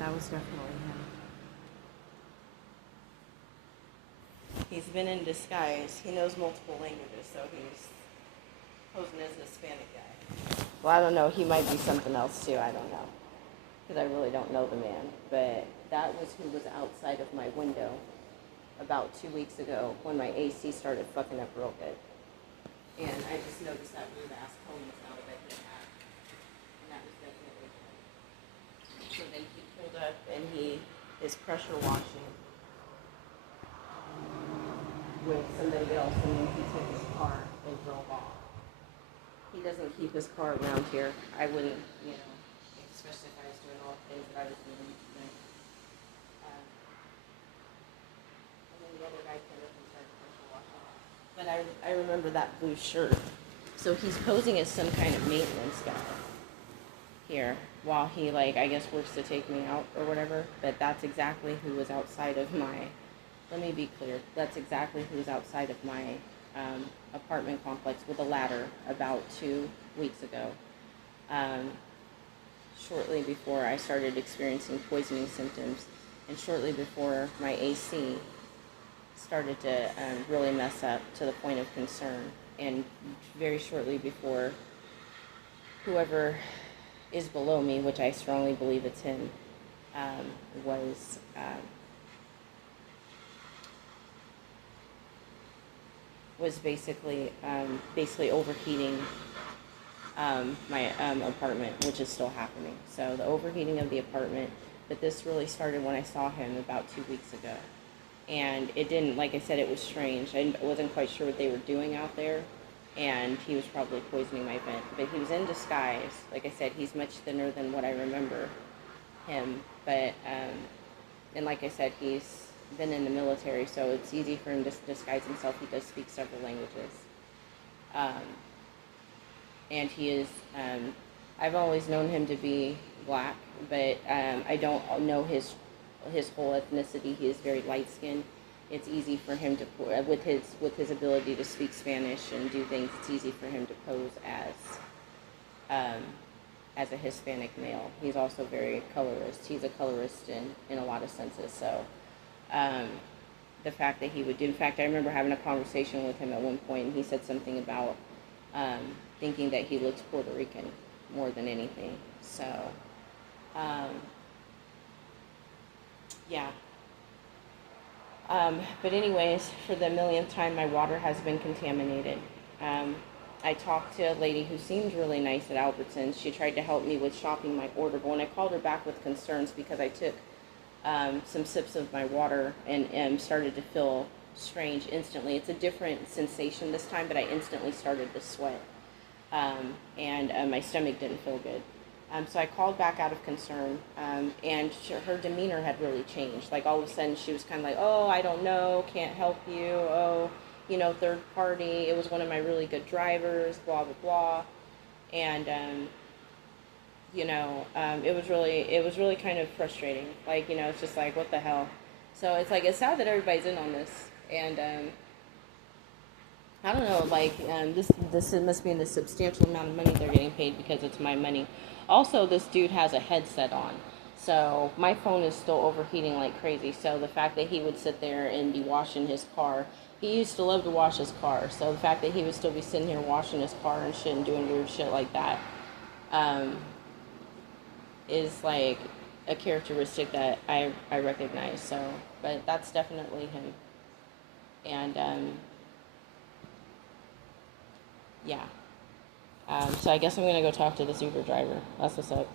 that was definitely him. He's been in disguise. He knows multiple languages, so he's posing as a Hispanic guy. Well, I don't know. He might be something else, too. I don't know. Because I really don't know the man. But that was who was outside of my window about 2 weeks ago when my AC started fucking up real good. And I just noticed that weird ass cone was out that he had. And that was definitely him. So then he pulled up and he is pressure washing with somebody else, and then he took his car and drove off. He doesn't keep his car around here. I wouldn't, especially if I was doing all the things that I was doing tonight. And then the other guy came up and started pressure washing. But I remember that blue shirt. So he's posing as some kind of maintenance guy here while he, I guess works to take me out or whatever. But that's exactly who was outside of my... Let me be clear. That's exactly who was outside of my apartment complex with a ladder about 2 weeks ago. Shortly before I started experiencing poisoning symptoms, and shortly before my AC started to really mess up to the point of concern, and very shortly before whoever is below me, which I strongly believe it's him, was basically overheating my apartment, which is still happening. So the overheating of the apartment, but this really started when I saw him about 2 weeks ago. And it didn't, like I said, it was strange. I wasn't quite sure what they were doing out there, and he was probably poisoning my vent. But he was in disguise. Like I said, he's much thinner than what I remember him. But, and like I said, he's been in the military, so it's easy for him to disguise himself. He does speak several languages. And he is, I've always known him to be black, but I don't know his whole ethnicity. He is very light-skinned. It's easy for him to, with his ability to speak Spanish and do things, it's easy for him to pose as a Hispanic male. He's also very colorist. He's a colorist in a lot of senses, so the fact that he would do, in fact, I remember having a conversation with him at one point, and he said something about thinking that he looks Puerto Rican more than anything. So, yeah. But anyways, for the millionth time, my water has been contaminated. I talked to a lady who seemed really nice at Albertsons. She tried to help me with shopping my order, but when I called her back with concerns because I took some sips of my water and started to feel strange instantly. It's a different sensation this time, but I instantly started to sweat. And my stomach didn't feel good. So I called back out of concern, and her demeanor had really changed. Like, all of a sudden, she was kind of like, oh, I don't know, can't help you, oh, third party, it was one of my really good drivers, blah, blah, blah. And, it was really kind of frustrating. Like, it's just like, what the hell? So it's like, it's sad that everybody's in on this. And, I don't know, this must be in a substantial amount of money they're getting paid because it's my money. Also, this dude has a headset on. So my phone is still overheating like crazy. So the fact that he would sit there and be washing his car, he used to love to wash his car. So the fact that he would still be sitting here washing his car and shit and doing weird shit like that, is like a characteristic that I recognize. So, but that's definitely him. And, yeah. So I guess I'm going to go talk to this Uber driver. That's what's up.